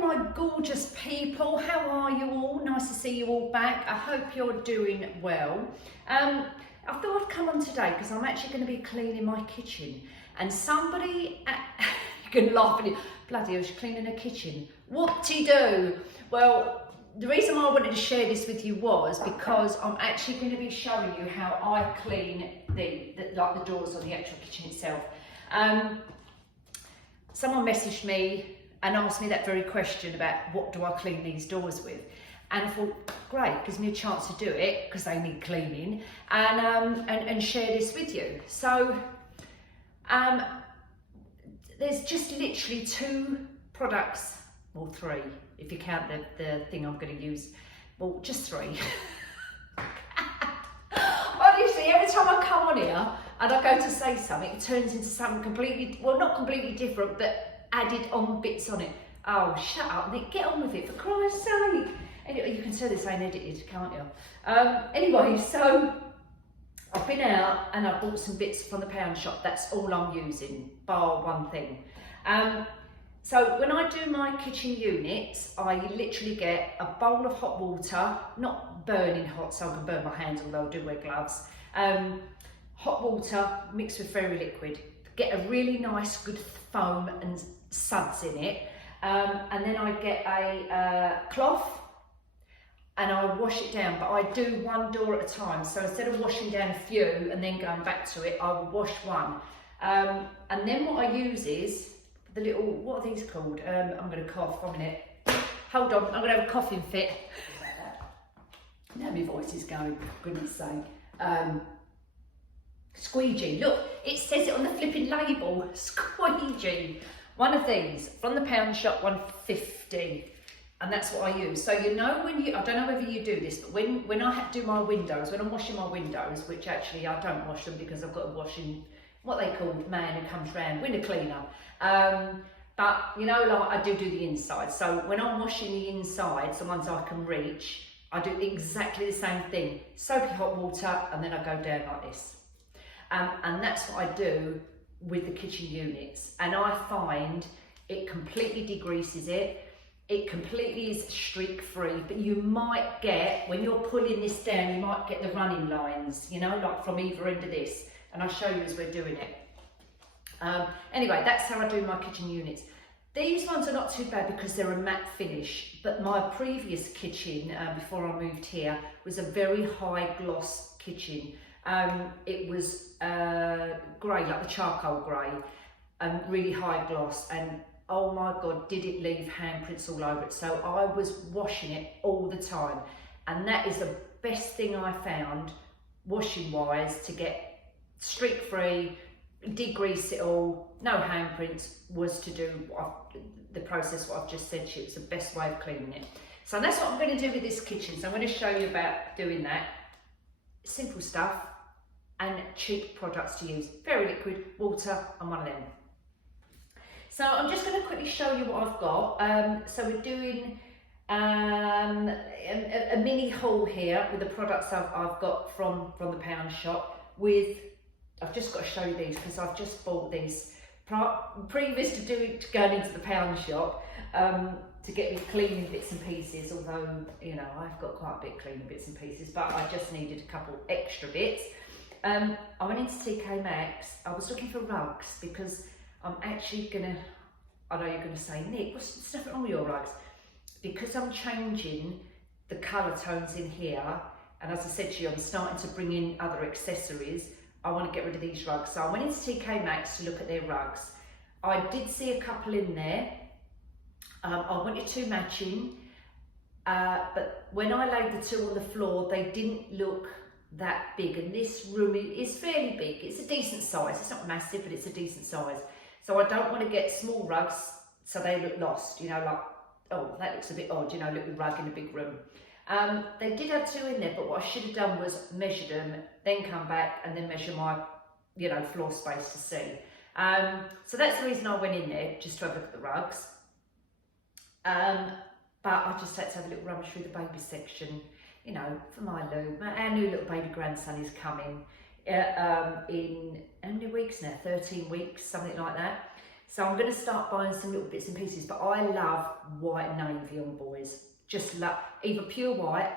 morning, my gorgeous people. How are you all? Nice to see you all back. I hope you're doing well. I thought I'd come on today because I'm actually going to be cleaning my kitchen. And somebody, you can laugh at it, bloody hell, she's cleaning her kitchen. Whoop-de-doo. Well, the reason why I wanted to share this with you was because I'm actually going to be showing you how I clean the doors on the actual kitchen itself. Someone messaged me and asked me that very question about what do I clean these doors with, and I thought, great, gives me a chance to do it because they need cleaning, and share this with you. So there's just literally 2 products, or 3 if you count the thing I'm going to use. Well, just 3. Honestly, every time I come on here and I go to say something, it turns into something completely, well, not completely different, but added on bits on it. Oh, shut up, Nick, get on with it, for Christ's sake. Anyway, you can tell this ain't edited, can't you? Anyway, so I've been out and I've bought some bits from the pound shop. That's all I'm using, bar one thing. So when I do my kitchen units, I literally get a bowl of hot water, not burning hot so I can burn my hands, although I do wear gloves. Hot water mixed with fairy liquid. Get a really nice good foam and suds in it. And then I get a cloth and I wash it down, but I do one door at a time. So instead of washing down a few and then going back to it, I will wash one. And then what I use is the little, what are these called? I'm going to cough 1 minute. Hold on, I'm going to have a coughing fit. Now my voice is going, for goodness sake. Squeegee, look, it says it on the flipping label, squeegee. One of these, from the pound shop, 150, and that's what I use. So you know when you, I don't know whether you do this, but when I have to do my windows, when I'm washing my windows, which actually I don't wash them because I've got a washing, what they call man who comes round, window cleaner. But you know, like I do the inside. So when I'm washing the insides, the ones I can reach, I do exactly the same thing. Soapy hot water, and then I go down like this. And that's what I do with the kitchen units, and I find it completely degreases it. It completely is streak free, but you might get, when you're pulling this down, you might get the running lines, you know, like from either end of this, and I'll show you as we're doing it. Anyway, that's how I do my kitchen units. These ones are not too bad because they're a matte finish, but my previous kitchen, before I moved here, was a very high gloss kitchen. It was grey, like the charcoal grey, and really high gloss, and oh my God, did it leave handprints all over it. So I was washing it all the time, and that is the best thing I found, washing wise, to get streak free, degrease it all, no handprints, was to do the process what I've just said to you. It's the best way of cleaning it. So that's what I'm going to do with this kitchen. So I'm going to show you about doing that. Simple stuff and cheap products to use. Fairy liquid, water, and one of them. So I'm just going to quickly show you what I've got. So we're doing a mini haul here with the products I've got from the pound shop. I've just got to show you these because I've just bought these previous to going into the pound shop to get me cleaning bits and pieces, although, you know, I've got quite a bit cleaning bits and pieces, but I just needed a couple extra bits. I went into TK Maxx. I was looking for rugs because I'm actually I know you're gonna say, Nick, what's nothing wrong with your rugs? Because I'm changing the colour tones in here, and as I said to you, I'm starting to bring in other accessories. I want to get rid of these rugs. So I went into TK Maxx to look at their rugs. I did see a couple in there. I wanted 2 matching, but when I laid the 2 on the floor, they didn't look that big, and this room is fairly big. It's a decent size. It's not massive, but it's a decent size. So I don't want to get small rugs so they look lost, you know, like, oh, that looks a bit odd, you know, a little rug in a big room. They did have 2 in there, but what I should have done was measure them, then come back and then measure my, you know, floor space to see. So that's the reason I went in there, just to have a look at the rugs. But I just had to have a little rummage through the baby section, you know, for my Lou. Our new little baby grandson is coming in how many weeks now? 13 weeks, something like that. So I'm going to start buying some little bits and pieces, but I love white navy on boys. Just love either pure white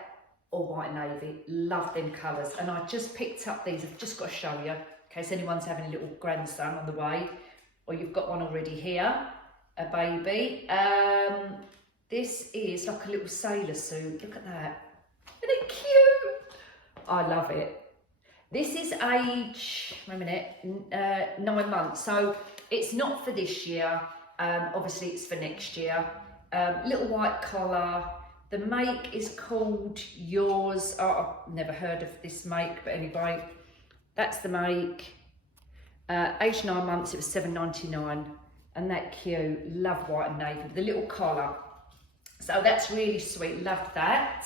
or white navy. Love them colours. And I just picked up these. I've just got to show you in case anyone's having a little grandson on the way, or you've got one already here, a baby. This is like a little sailor suit. Look at that. Isn't it cute? I love it. This is age, wait a minute, 9 months. So it's not for this year. Obviously it's for next year. Little white collar. The make is called Yours. Oh, I've never heard of this make, but anyway, that's the make. Age 9 months, it was $7.99. And that cute. Love white and navy with the little collar. So that's really sweet. Loved that.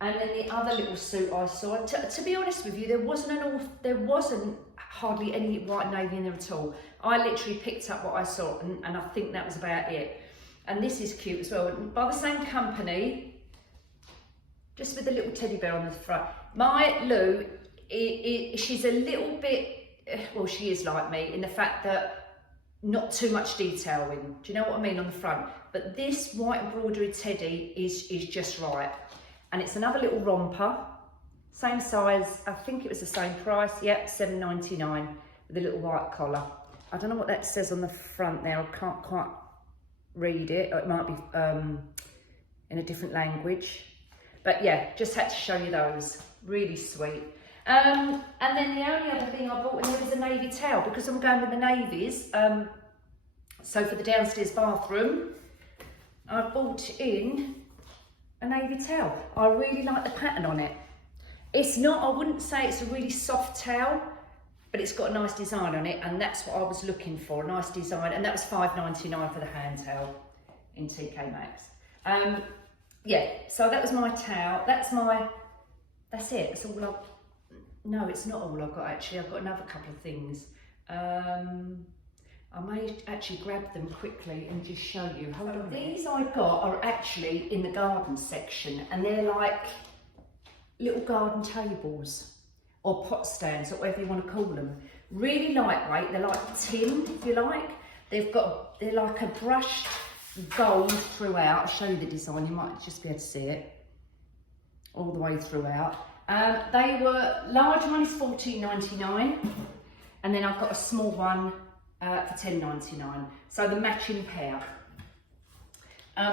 And then the other little suit I saw, to be honest with you, there wasn't hardly any white navy in there at all. I literally picked up what I saw, and I think that was about it. And this is cute as well, by the same company, just with the little teddy bear on the front. My Lou, she's a little bit, well, she is like me in the fact that not too much detailing. Do you know what I mean, on the front? But this white embroidery teddy is just right. And it's another little romper, same size, I think it was the same price, yep, $7.99 with a little white collar. I don't know what that says on the front there, I can't quite read it, or it might be in a different language. But yeah, just had to show you those, really sweet. And then the only other thing I bought in there was a navy towel, because I'm going with the navies. So for the downstairs bathroom, I bought in a navy towel. I really like the pattern on it. It's not, I wouldn't say it's a really soft towel, but it's got a nice design on it, and that's what I was looking for, a nice design, and that was $5.99 for the hand towel in TK Maxx. Yeah, so that was my towel. That's it. That's all no, it's not all I've got actually. I've got another couple of things. I may actually grab them quickly and just show you. Hold on. These I got are actually in the garden section, and they're like little garden tables or pot stands or whatever you want to call them. Really lightweight. They're like tin, if you like. They're like a brushed gold throughout. I'll show you the design. You might just be able to see it all the way throughout. They were, large one is $14.99, and then I've got a small one for $10.99, so the matching pair.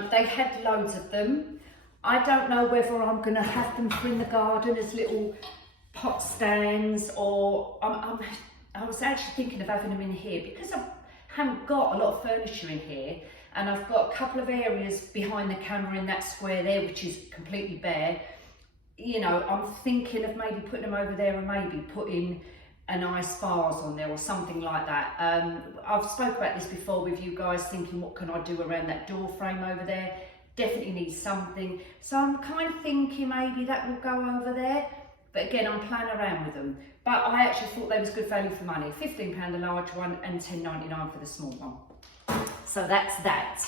They had loads of them. I don't know whether I'm going to have them for in the garden as little pot stands, or I was actually thinking of having them in here because I haven't got a lot of furniture in here, and I've got a couple of areas behind the camera in that square there which is completely bare. You know, I'm thinking of maybe putting them over there and maybe putting a nice vase on there or something like that. I've spoke about this before with you guys, thinking what can I do around that door frame over there. Definitely needs something. So I'm kind of thinking maybe that will go over there. But again, I'm playing around with them. But I actually thought they was good value for money. £15 the large one and $10.99 for the small one. So that's that.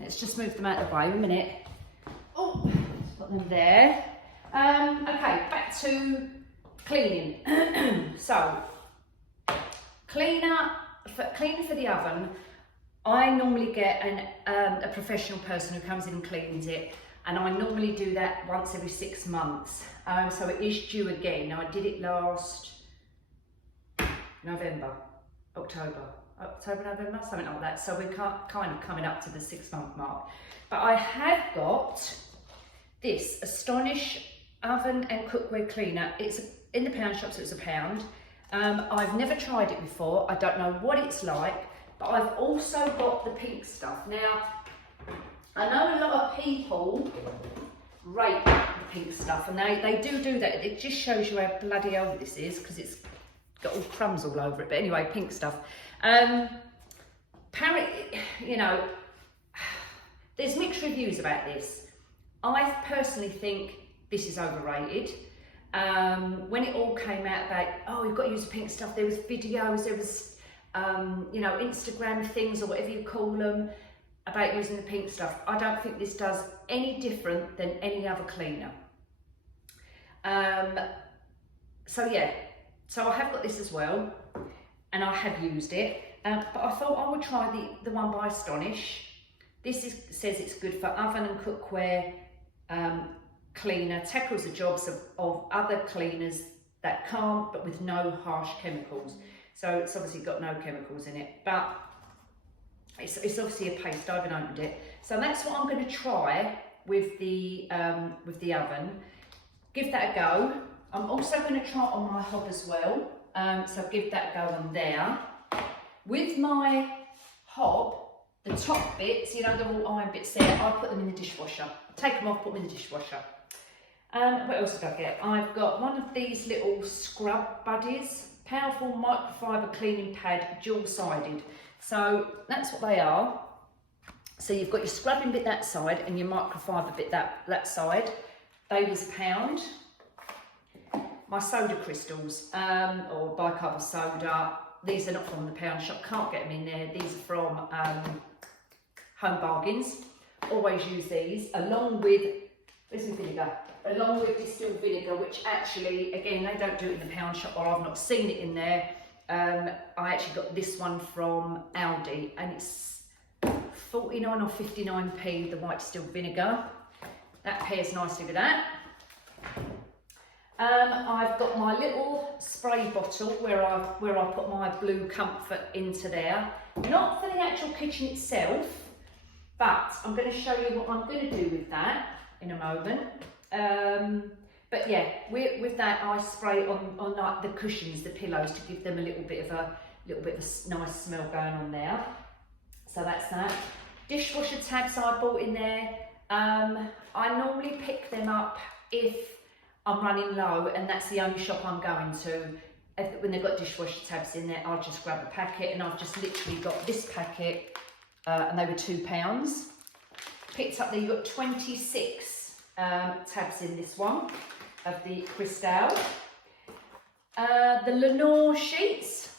Let's just move them out of the way a minute. Oh, put them there. Okay, back to cleaning. So, cleaner for the oven, I normally get a professional person who comes in and cleans it, and I normally do that once every 6 months. So it is due again. Now I did it last November, November, something like that. So we're kind of coming up to the 6 month mark. But I have got this Astonish oven and cookware cleaner. It's in the pound shop, so it's £1. I've never tried it before. I don't know what it's like, but I've also got the pink stuff. Now, I know a lot of people rate the pink stuff, and they do that. It just shows you how bloody old this is, because it's got all crumbs all over it. But anyway, pink stuff. Apparently, you know, there's mixed reviews about this. I personally think this is overrated. When it all came out about, oh, you've got to use the pink stuff, there was videos, there was, you know, Instagram things or whatever you call them about using the pink stuff. I don't think this does any different than any other cleaner. So yeah, so I have got this as well, and I have used it. but I thought I would try the one by Astonish. Says it's good for oven and cookware cleaner, tackles the jobs of other cleaners that can't, but with no harsh chemicals. So it's obviously got no chemicals in it, but it's obviously a paste. I haven't opened it. So that's what I'm going to try with the oven. Give that a go. I'm also going to try it on my hob as well. So give that a go on there. With my hob, the top bits, you know, the all iron bits there, I put them in the dishwasher. Take them off, put them in the dishwasher. What else did I get? I've got one of these little scrub buddies, powerful microfiber cleaning pad, dual-sided. So that's what they are. So you've got your scrubbing bit that side and your microfiber bit that side. They was £1. My soda crystals, or bicarbonate soda, these are not from the pound shop, can't get them in there. These are from Home Bargains. Always use these, along with, where's my vinegar? Along with distilled vinegar, which actually, again, they don't do it in the pound shop, or I've not seen it in there. I actually got this one from Aldi, and it's 49 or 59p, the white distilled vinegar. That pairs nicely with that. I've got my little spray bottle where I put my Blue Comfort into there. Not for the actual kitchen itself, but I'm going to show you what I'm going to do with that in a moment. But yeah, with that I spray on like the cushions, the pillows, to give them a little bit of a nice smell going on there. So that's that. Dishwasher tabs I bought in there. I normally pick them up if I'm running low and that's the only shop I'm going to. When they've got dishwasher tabs in there, I'll just grab a packet, and I've just literally got this packet, and they were £2. Picked up, you've got 26 tabs in this one of the Cristal. The Lenore sheets,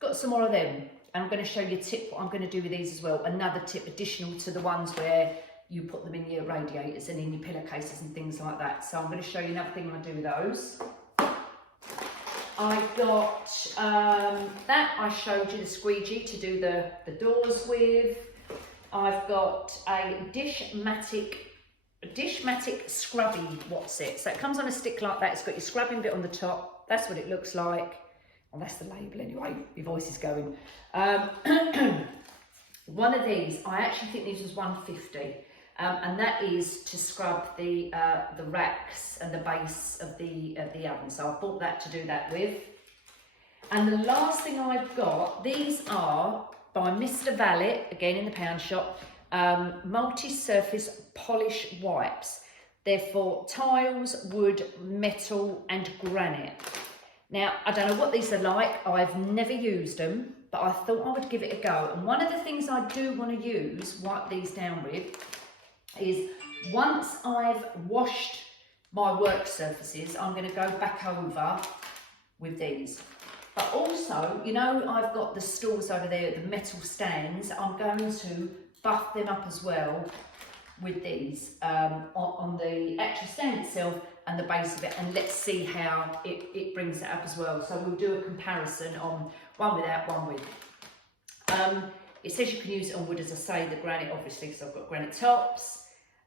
got some more of them. I'm going to show you a tip what I'm going to do with these as well. Another tip additional to the ones where you put them in your radiators and in your pillowcases and things like that. So I'm going to show you another thing I do with those. I've got that I showed you, the squeegee to do the doors with. I've got a Dishmatic scrubby what's it. So it comes on a stick like that. It's got your scrubbing bit on the top. That's what it looks like. Well, that's the label anyway. Your voice is going. One of these, I actually think these was £1.50. And that is to scrub the racks and the base of the oven. So I bought that to do that with. And the last thing I've got, these are by Mr. Valet, again in the pound shop, multi-surface polish wipes. They're for tiles, wood, metal and granite. Now, I don't know what these are like. I've never used them, but I thought I would give it a go. And one of the things I do want to wipe these down with, is once I've washed my work surfaces, I'm going to go back over with these. But also, you know, I've got the stools over there, the metal stands. I'm going to buff them up as well with these on the actual stand itself and the base of it, and let's see how it brings it up as well. So we'll do a comparison on one without, one with. It says you can use it on wood, as I say, the granite obviously, because I've got granite tops,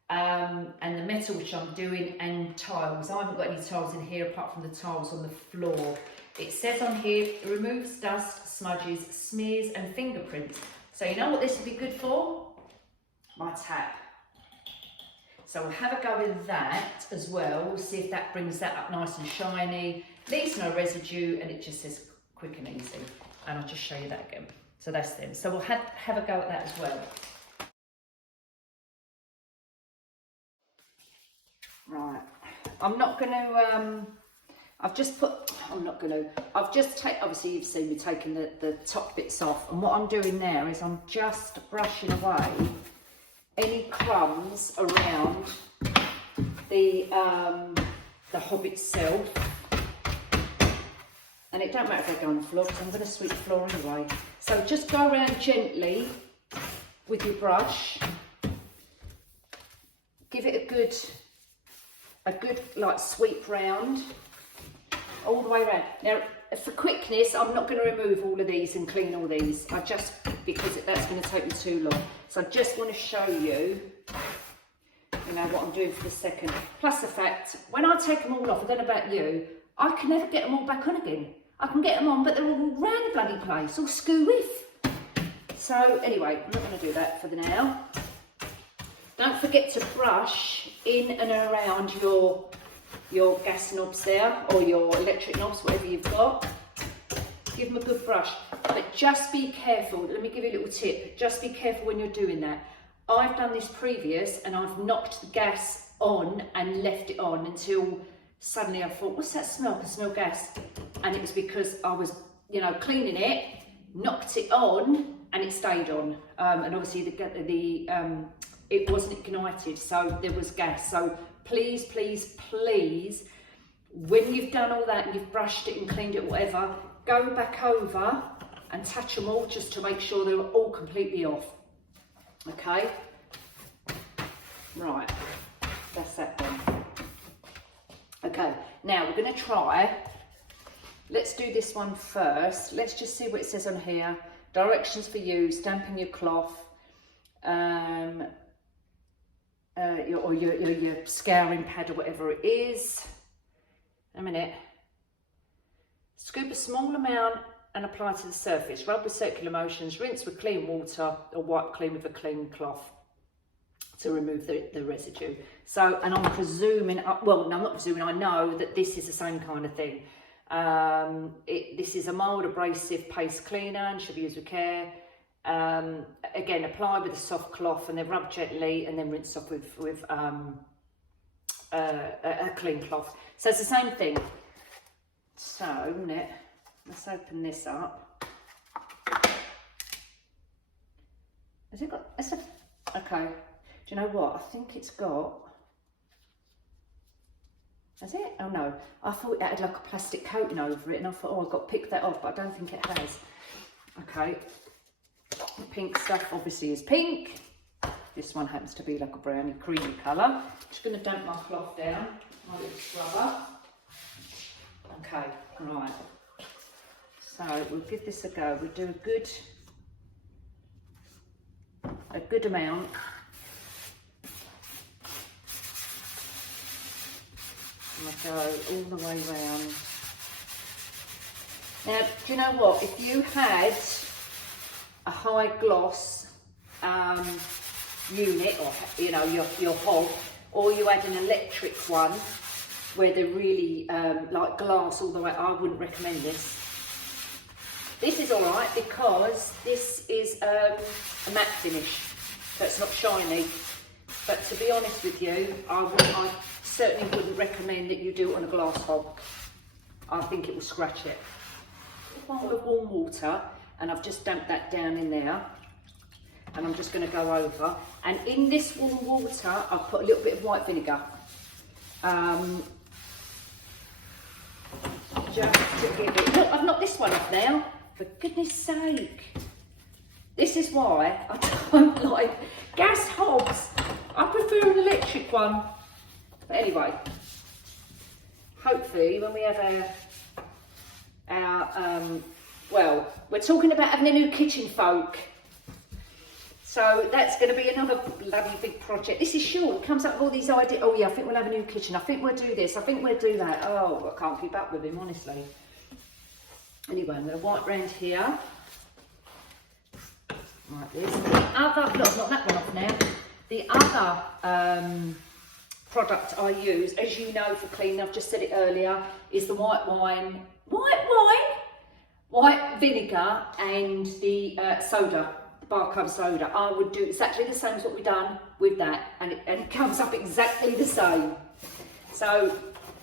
and the metal, which I'm doing, and tiles. I haven't got any tiles in here apart from the tiles on the floor. It says on here, it removes dust, smudges, smears and fingerprints. So you know what this would be good for? My tap. So we'll have a go with that as well. We'll see if that brings that up nice and shiny. Leaves no residue, and it just says quick and easy. And I'll just show you that again. So that's them. So we'll have a go at that as well. Right. I'm not going to, I've just obviously you've seen me taking the top bits off. And what I'm doing now is I'm just brushing away any crumbs around the hob itself. And it don't matter if they go on the floor, because I'm going to sweep the floor anyway. So just go around gently with your brush. Give it a good like sweep round. all the way around. Now, for quickness, I'm not going to remove all of these and clean all these. Because that's going to take me too long. So I just want to show you, what I'm doing for the second. Plus the fact, when I take them all off, I don't know about you, I can never get them all back on again. I can get them on, but they're all around the bloody place, all skew-whiff. So anyway, I'm not going to do that for the now. Don't forget to brush in and around your gas knobs there, or your electric knobs, whatever you've got. Give them a good brush, but just be careful. Let me give you a little tip. Just be careful when you're doing that. I've done this previous and I've knocked the gas on and left it on until suddenly I thought, what's that smell? I can smell gas. And it was because I was, cleaning it, knocked it on and it stayed on. And obviously it wasn't ignited, so there was gas. So please, please, please, when you've done all that and you've brushed it and cleaned it, whatever, go back over and touch them all just to make sure they're all completely off. Okay? Right, that's that one. Okay, now we're going to try, let's do this one first. Let's just see what it says on here. Directions for use, dampen your cloth, your scouring pad or whatever it is. A minute. Scoop a small amount and apply to the surface. Rub with circular motions, rinse with clean water or wipe clean with a clean cloth to remove the residue. So, and I'm presuming, well, no, I'm not presuming, I know that this is the same kind of thing. This is a mild abrasive paste cleaner and should be used with care. Again, apply with a soft cloth and then rub gently and then rinse off with a clean cloth. So it's the same thing. So, let's open this up. Has it got, okay. Do you know what? I think it's got, has it? Oh no, I thought it had like a plastic coating over it and I thought, oh, I've got to pick that off, but I don't think it has. Okay, the pink stuff obviously is pink. This one happens to be like a browny creamy colour. Just going to damp my cloth down, my little scrubber. Okay, right. So we'll give this a go. We'll do a good amount. And I'll go all the way around. Now, do you know what? If you had a high gloss unit, or your hob, or you had an electric one where they're really like glass all the way, I wouldn't recommend this. This is all right because this is a matte finish, so it's not shiny. But to be honest with you, I certainly wouldn't recommend that you do it on a glass hob. I think it will scratch it. One with warm water, and I've just dumped that down in there. And I'm just going to go over. And in this warm water, I've put a little bit of white vinegar. Just to give it. Look, I've knocked this one off now. For goodness sake. This is why I don't like gas hobs. I prefer an electric one. But anyway, hopefully when we have well, we're talking about having a new kitchen, folk. So that's going to be another bloody big project. This is short. It comes up with all these ideas. Oh yeah, I think we'll have a new kitchen. I think we'll do this. I think we'll do that. Oh, I can't keep up with him, honestly. Anyway, I'm going to wipe round here. Like this. The other, look, not that one off now. The other product I use, as you know, for cleaning, I've just said it earlier, is the white vinegar and the soda. Barcode soda. I would do exactly the same as what we've done with that, and it comes up exactly the same. So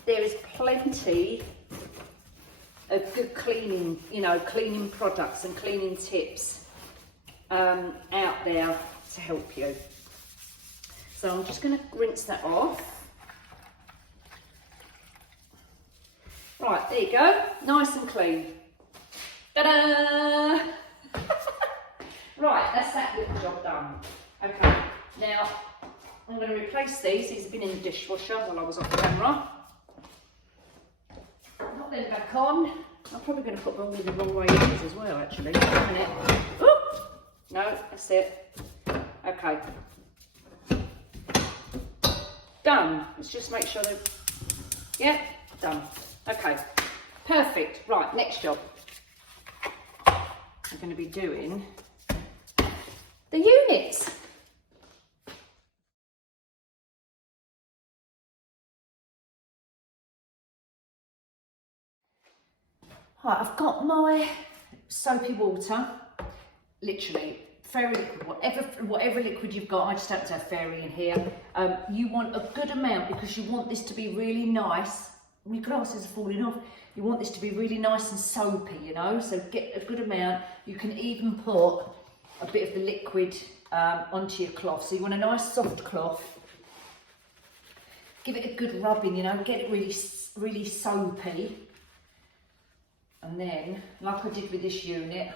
there is plenty of good cleaning, cleaning products and cleaning tips out there to help you. So I'm just going to rinse that off. Right, there you go, nice and clean. Ta-da! Right, that's that little job done. Okay, now I'm going to replace these. These have been in the dishwasher while I was off camera. Not then back on. I'm probably going to put them with the raw edges as well, actually. Wait a minute. Ooh! No, that's it. Okay. Done. Let's just make sure that, yeah, done. Okay, perfect. Right, next job. I'm going to be doing the units. Right, I've got my soapy water, literally fairy liquid, whatever liquid you've got. I just happen to have fairy in here. You want a good amount because you want this to be really nice. My glasses are falling off. You want this to be really nice and soapy, you know, so get a good amount. You can even put a bit of the liquid onto your cloth. So you want a nice soft cloth. Give it a good rubbing, you know, get it really soapy. And then, like I did with this unit,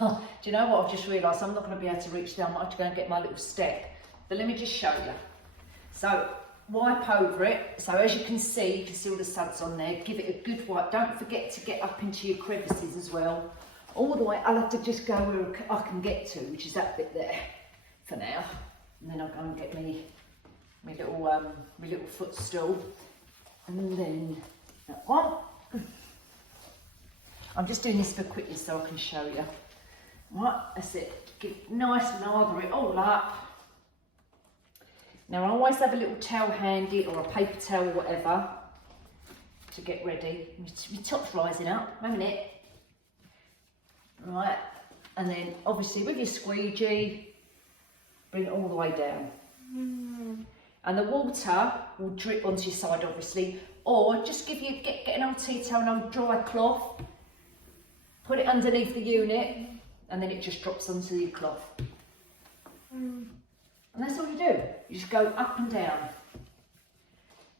do you know what I've just realised? I'm not going to be able to reach down. I have to go and get my little step. But let me just show you. So, wipe over it. So as you can see all the suds on there. Give it a good wipe. Don't forget to get up into your crevices as well. All the way, I'll have to just go where I can get to, which is that bit there for now. And then I'll go and get my little footstool. And then that one. I'm just doing this for quickness so I can show you. Right, that's it. Get nice and lather it all up. Now I always have a little towel handy or a paper towel or whatever to get ready. My top's rising up, a minute. Right, and then obviously with your squeegee, bring it all the way down. And the water will drip onto your side obviously, or just get an old tea towel, an old dry cloth, put it underneath the unit, and then it just drops onto your cloth. And that's all you do. You just go up and down.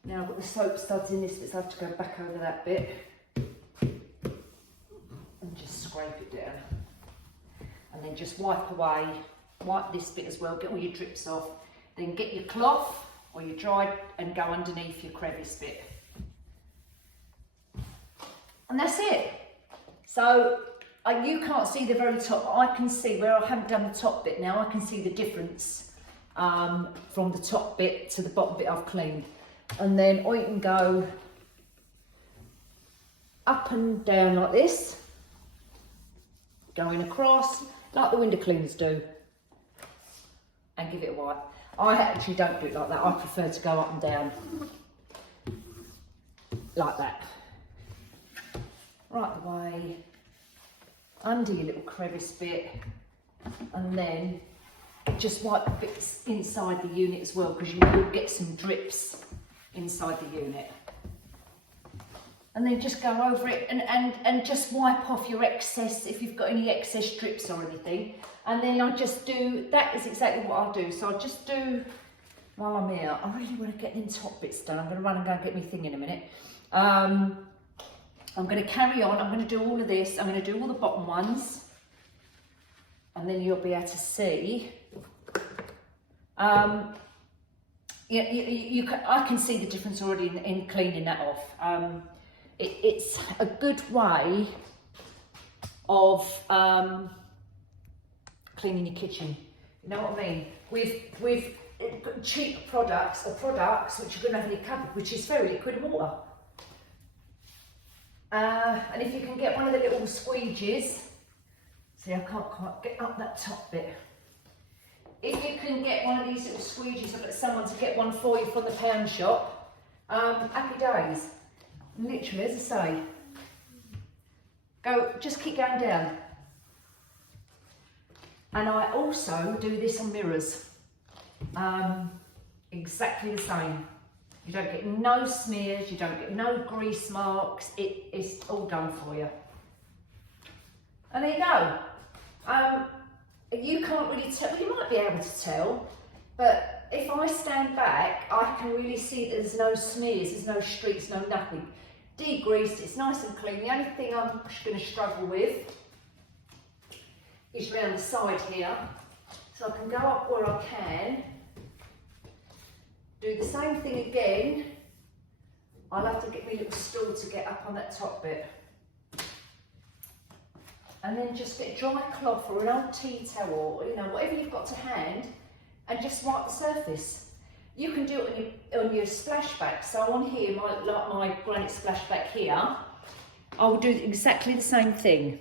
Now I've got the soap studs in this bit, so I have to go back over that bit. And just scrape it down. And then just wipe away. Wipe this bit as well, get all your drips off. Then get your cloth, or your dry, and go underneath your crevice bit. And that's it. So you can't see the very top. I can see where I haven't done the top bit now. I can see the difference from the top bit to the bottom bit I've cleaned. And then or you can go up and down like this, going across like the window cleaners do, and give it a wipe. I actually don't do it like that. I prefer to go up and down like that. Right away, under your little crevice bit, and then just wipe the bits inside the unit as well, because you will get some drips inside the unit. And then just go over it and just wipe off your excess, if you've got any excess drips or anything. And then I'll just do, that is exactly what I'll do. So I'll just do, while I'm here, I really want to get them top bits done. I'm going to run and go and get my thing in a minute. I'm going to carry on, I'm going to do all of this, I'm going to do all the bottom ones, and then you'll be able to see. I can see the difference already in cleaning that off. It's a good way of cleaning your kitchen, you know what I mean? With cheap products, or products which you're going to have in your cupboard, which is fairy liquid and water. And if you can get one of the little squeegees, see I can't quite get up that top bit. If you can get one of these little squeegees, I've got someone to get one for you from the pound shop, happy days. Literally, as I say, just keep going down. And I also do this on mirrors, exactly the same. You don't get no smears, you don't get no grease marks, it's all done for you. And there you go. You can't really tell, well, you might be able to tell, but if I stand back, I can really see that there's no smears, there's no streaks, no nothing. Degreased, it's nice and clean. The only thing I'm going to struggle with is round the side here. So I can go up where I can. Do the same thing again I'll have to get my little stool to get up on that top bit. And then just get dry cloth or an old tea towel, or, you know, whatever you've got to hand, and just wipe the surface. You can do it on your splashback. So on here, my granite splashback here, I will do exactly the same thing.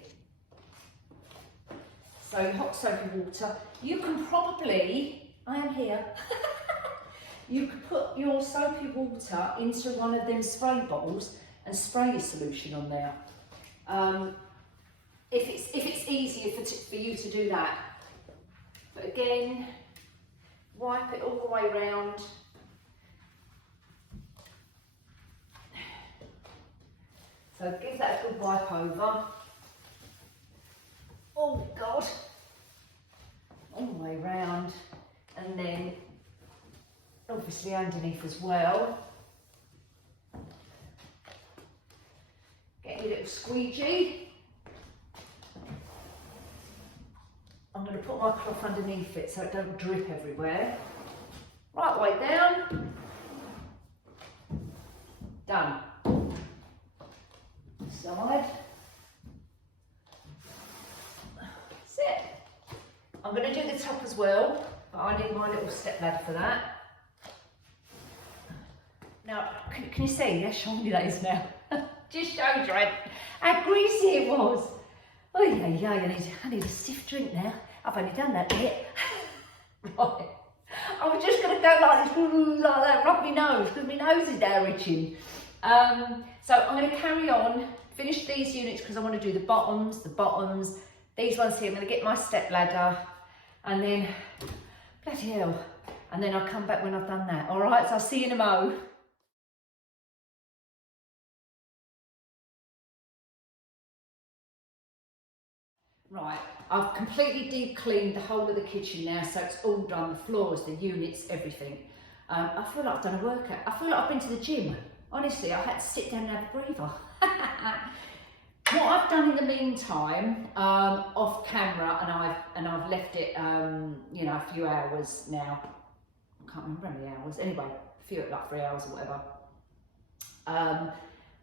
So your hot soapy water, you can probably, I am here, you could put your soapy water into one of them spray bottles and spray your solution on there. If it's easier for you to do that. But again, wipe it all the way around. So give that a good wipe over. Oh God. All the way around. And then obviously underneath as well. Get your little squeegee. I'm going to put my cloth underneath it so it don't drip everywhere. Right way down. Done. Side. That's it. I'm going to do the top as well, but I need my little step ladder for that. Now, can you see how shiny that is now? Just shows you how greasy it was. Oh yeah, I need a stiff drink now. I've only done that bit. Right. I was just going to go like this, like that, rub my nose, because my nose is now itching. So I'm going to carry on, finish these units because I want to do the bottoms, these ones here. I'm going to get my step ladder, and then, bloody hell, and then I'll come back when I've done that. All right, so I'll see you in a mo. Right, I've completely deep cleaned the whole of the kitchen now, so it's all done, the floors, the units, everything. I feel like I've done a workout. I feel like I've been to the gym. Honestly, I had to sit down and have a breather. What I've done in the meantime, off camera, and I've left it, you know, a few hours now. I can't remember how many hours. Anyway, like 3 hours or whatever.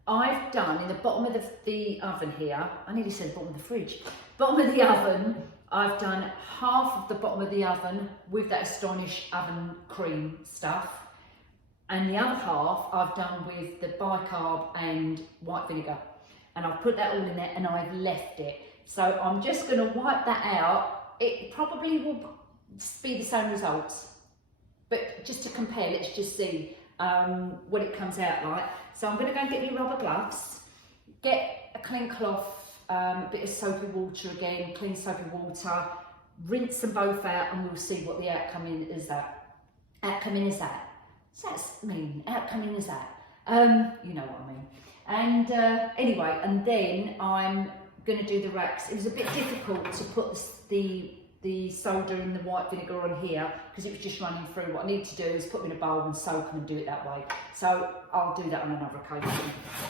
I've done in the bottom of the oven here, I nearly said bottom of the fridge, bottom of the oven, I've done half of the bottom of the oven with that Astonish oven cream stuff, and the other half I've done with the bicarb and white vinegar, and I've put that all in there and I've left it. So I'm just going to wipe that out. It probably will be the same results, but just to compare, let's just see what it comes out like. So I'm going to go and get me rubber gloves, get a clean cloth, a bit of soapy water again, clean soapy water, rinse them both out, and we'll see what the outcome is that. Outcome is that. Does that mean? Outcome is that. You know what I mean. And anyway, and then I'm going to do the racks. It was a bit difficult to put the soda and the white vinegar on here because it was just running through. What I need to do is put them in a bowl and soak them and do it that way. So I'll do that on another occasion.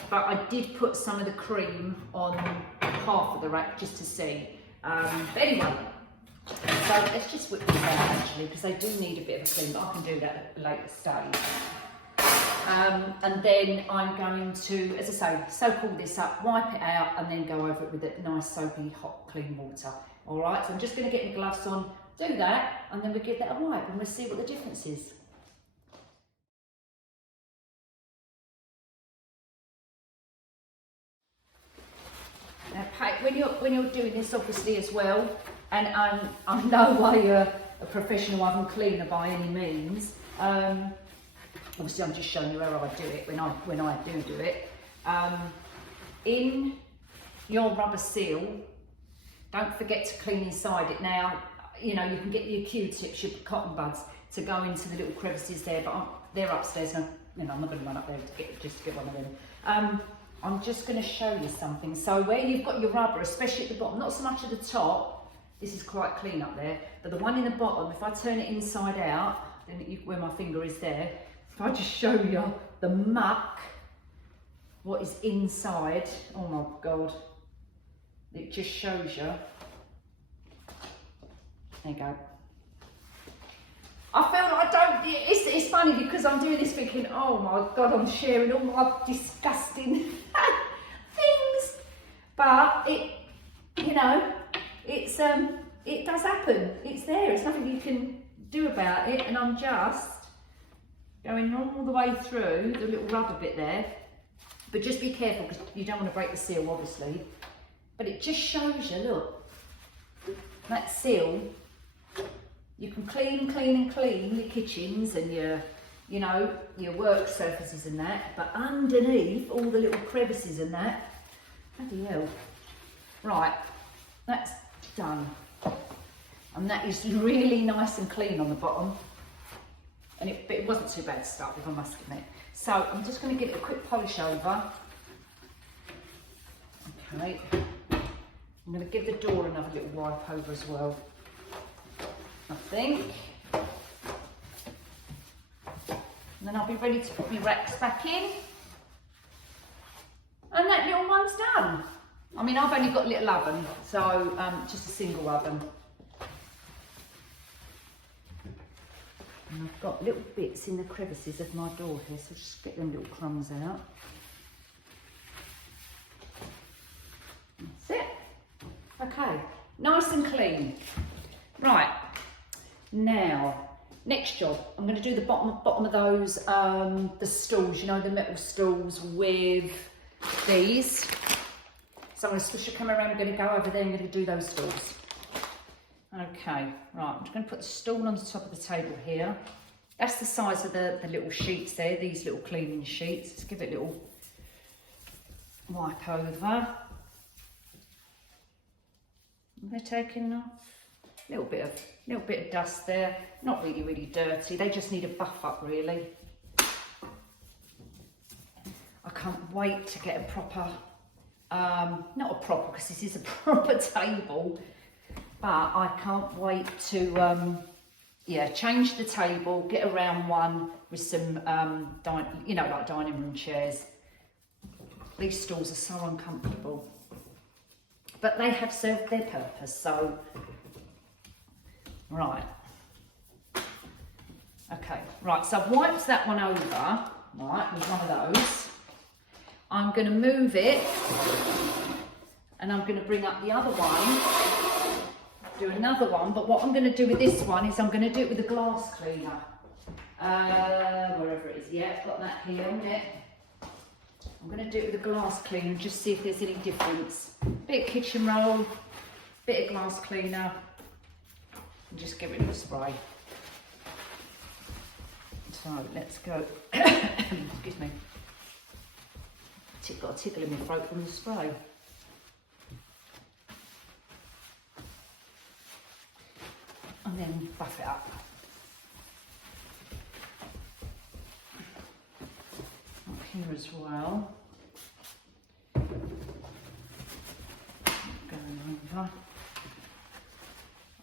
But I did put some of the cream on half of the rack just to see. But anyway, so let's just whip these out actually, because they do need a bit of a clean, but I can do that at a later stage. And then I'm going to, as I say, soak all this up, wipe it out, and then go over it with a nice soapy, hot, clean water. All right, so I'm just going to get my gloves on, do that, and then we'll give that a wipe, and we'll see what the difference is. Now, when you're doing this, obviously as well, and I'm no way a professional oven cleaner by any means. Obviously, I'm just showing you how I do it when I do it. In your rubber seal, don't forget to clean inside it. Now, you know, you can get your Q-tips, your cotton buds to go into the little crevices there, but they're upstairs, and you know, I'm not going to run up there just to get one of them. I'm just going to show you something. So where you've got your rubber, especially at the bottom, not so much at the top, this is quite clean up there, but the one in the bottom, if I turn it inside out, then where my finger is there, if I just show you the muck, what is inside, oh my God, it just shows you. There you go. I feel like it's funny because I'm doing this thinking, oh my God, I'm sharing all my disgusting things. But it, you know, it's it does happen. It's there. There's nothing you can do about it. And I'm just going all the way through the little rubber bit there. But just be careful because you don't want to break the seal, obviously. But it just shows you, look, that seal. You can clean your kitchens and your, you know, your work surfaces and that, but underneath all the little crevices and that, bloody hell. Right, that's done. And that is really nice and clean on the bottom. And it wasn't too bad to start with, I must admit. So I'm just going to give it a quick polish over. Okay. I'm going to give the door another little wipe over as well. I think. And then I'll be ready to put my racks back in. And that little one's done. I mean, I've only got a little oven, so just a single oven. And I've got little bits in the crevices of my door here, so just get them little crumbs out. That's it. Okay, nice and clean. Right. Now, next job, I'm going to do the bottom of those, the stools, you know, the metal stools with these. So I'm going to switch the camera around, I'm going to go over there, I'm going to do those stools. Okay, right, I'm just going to put the stool on the top of the table here. That's the size of the little sheets there, these little cleaning sheets. Let's give it a little wipe over. They're taking off. Little bit of dust there, not really dirty. They just need a buff up really. I can't wait to get a proper, not a proper because this is a proper table, but I can't wait to yeah, change the table, get a round one with some you know, like dining room chairs. These stools are so uncomfortable, but they have served their purpose. So. Right, okay, right, so I've wiped that one over, right, with one of those. I'm going to move it, and I'm going to bring up the other one, do another one, but what I'm going to do with this one is I'm going to do it with a glass cleaner. Wherever it is, yeah, I've got that here, isn't it? I'm going to do it with a glass cleaner and just see if there's any difference. Bit of kitchen roll, bit of glass cleaner. And just give it a spray. So let's go. Excuse me. Got a tickle in my throat from the spray. And then buff it up. Up here as well. Going over.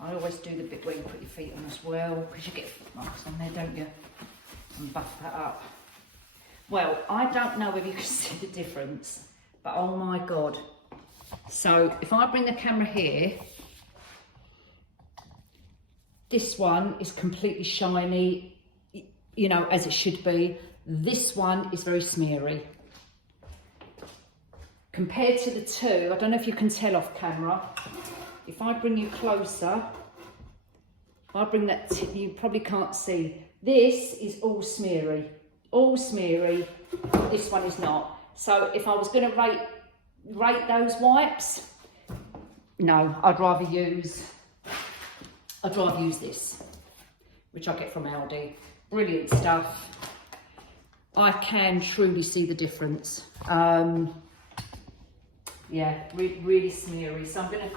I always do the bit where you put your feet on as well, because you get foot marks on there, don't you? And buff that up. Well, I don't know whether you can see the difference, but oh my God. So if I bring the camera here, this one is completely shiny, you know, as it should be. This one is very smeary. Compared to the two, I don't know if you can tell off camera, if I bring you closer, if I bring that, you probably can't see. This is all smeary, this one is not. So if I was gonna rate those wipes, no, I'd rather use this, which I get from Aldi. Brilliant stuff. I can truly see the difference. Yeah, really smeary. So I'm going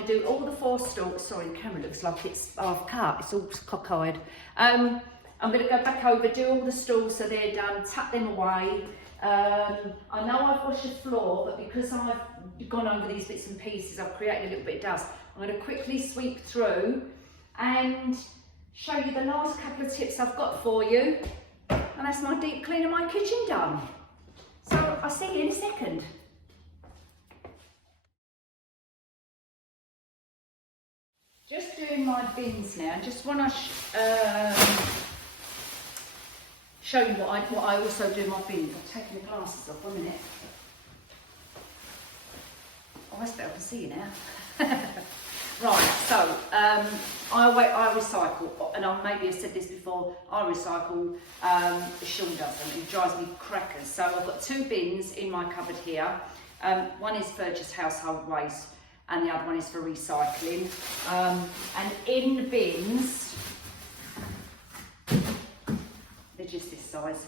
to do all the 4 stools. Sorry, the camera looks like it's half cut. It's all cockeyed. I'm going to go back over, do all the stools so they're done, tuck them away. I know I've washed the floor, but because I've gone over these bits and pieces, I've created a little bit of dust. I'm going to quickly sweep through and show you the last couple of tips I've got for you. And that's my deep clean of my kitchen done. So I'll see you in a second. Just doing my bins now. I just want to show you what I also do in my bins. I've taken the glasses off, 1 minute. Oh, that's better, I can see you now. Right, so I recycle, and I maybe have said this before, I recycle, Sean doesn't, it drives me crackers. So I've got 2 bins in my cupboard here. One is for just household waste, and the other one is for recycling. And in the bins, they're just this size.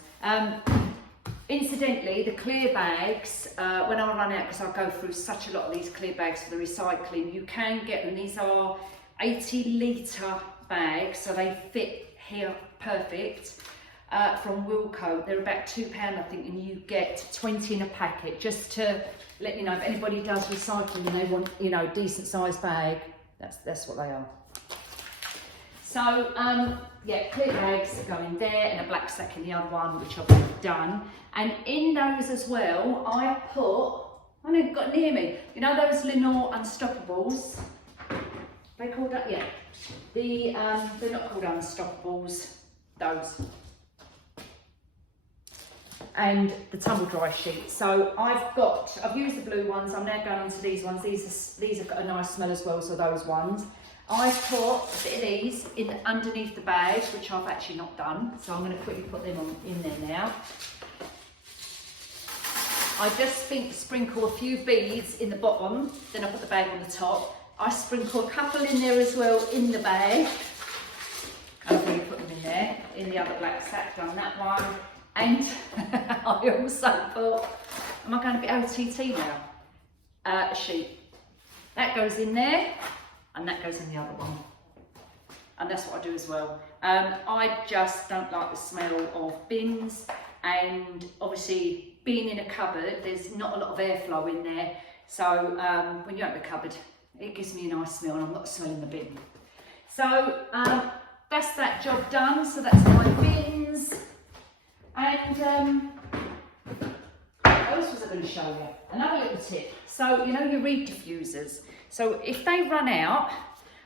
Incidentally, the clear bags, when I run out, because I go through such a lot of these clear bags for the recycling, you can get them. These are 80-litre bags, so they fit here perfect, from Wilko. They're about £2, I think, and you get 20 in a packet. Just to let you know, if anybody does recycling and they want, you know, decent sized bag, that's what they are. So, yeah, clear bags go in there, and a black sack in the other one, which I've done. And in those as well, I put, I know you've got near me, you know those Lenore Unstoppables? They called that, yeah. They're not called Unstoppables, those. And the tumble dry sheet. So I've used the blue ones, I'm now going on to these ones. These have got a nice smell as well, so those ones. I put a bit of these in underneath the bags, which I've actually not done. So I'm going to quickly put them in there now. I just sprinkle a few beads in the bottom, then I put the bag on the top. I sprinkle a couple in there as well in the bag. I'm going to put them in there, in the other black sack, done that one. And I also put, am I going to be OTT now? A sheet. That goes in there, and that goes in the other one. And that's what I do as well. I just don't like the smell of bins, and obviously being in a cupboard, there's not a lot of airflow in there. So when you open the cupboard, it gives me a nice smell, and I'm not smelling the bin. So that's that job done. So that's my bins. And what else was I going to show you? Another little tip. So you know your reed diffusers. So if they run out,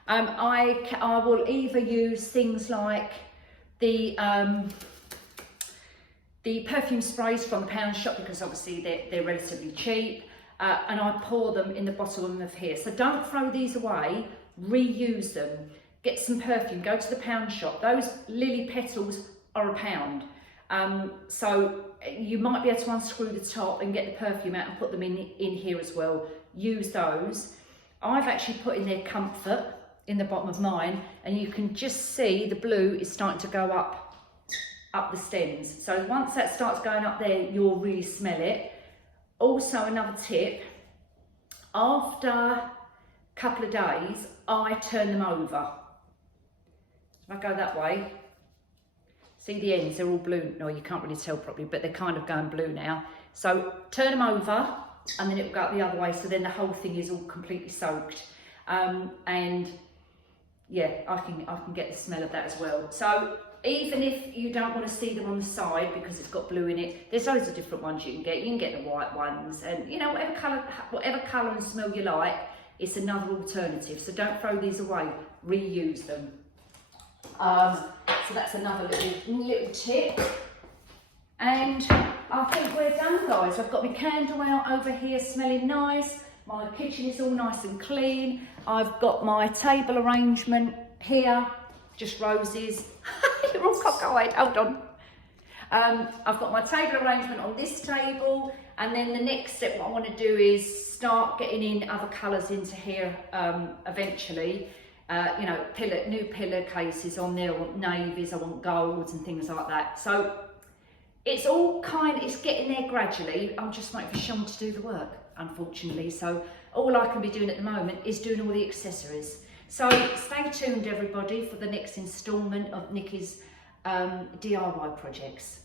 I will either use things like the perfume sprays from the pound shop, because obviously they're relatively cheap, and I pour them in the bottom of here. So don't throw these away, reuse them. Get some perfume, go to the pound shop. Those lily petals are £1. So you might be able to unscrew the top and get the perfume out and put them in here as well. Use those. I've actually put in there Comfort in the bottom of mine, and you can just see the blue is starting to go up the stems. So once that starts going up there, you'll really smell it. Also, another tip, after a couple of days, I turn them over. If I go that way, see the ends, they're all blue. No, you can't really tell properly, but they're kind of going blue now. So turn them over, and then it will go up the other way, so then the whole thing is all completely soaked. And yeah, I can get the smell of that as well. So even if you don't want to see them on the side because it's got blue in it, there's loads of different ones you can get. You can get the white ones, and you know, whatever colour and smell you like, it's another alternative. So don't throw these away, reuse them. So that's another little tip. And I think we're done, guys. I've got my candle out over here smelling nice. My kitchen is all nice and clean. I've got my table arrangement here, just roses. You're all cockeyed, hold on. I've got my table arrangement on this table, and then the next step, what I want to do is start getting in other colours into here eventually. You know, new pillar cases on there. I want navies, I want golds and things like that. So it's all it's getting there gradually. I'm just waiting for Sean to do the work, unfortunately. So all I can be doing at the moment is doing all the accessories. So stay tuned, everybody, for the next instalment of Nikki's DIY projects.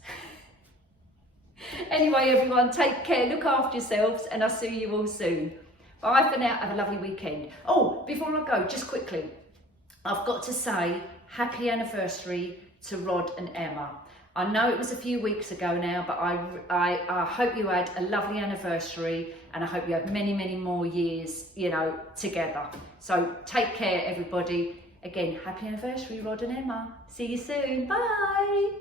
Anyway, everyone, take care, look after yourselves, and I'll see you all soon. Bye for now, have a lovely weekend. Oh, before I go, just quickly, I've got to say happy anniversary to Rod and Emma. I know it was a few weeks ago now, but I hope you had a lovely anniversary, and I hope you have many, many more years, you know, together. So take care, everybody. Again, happy anniversary, Rod and Emma. See you soon. Bye.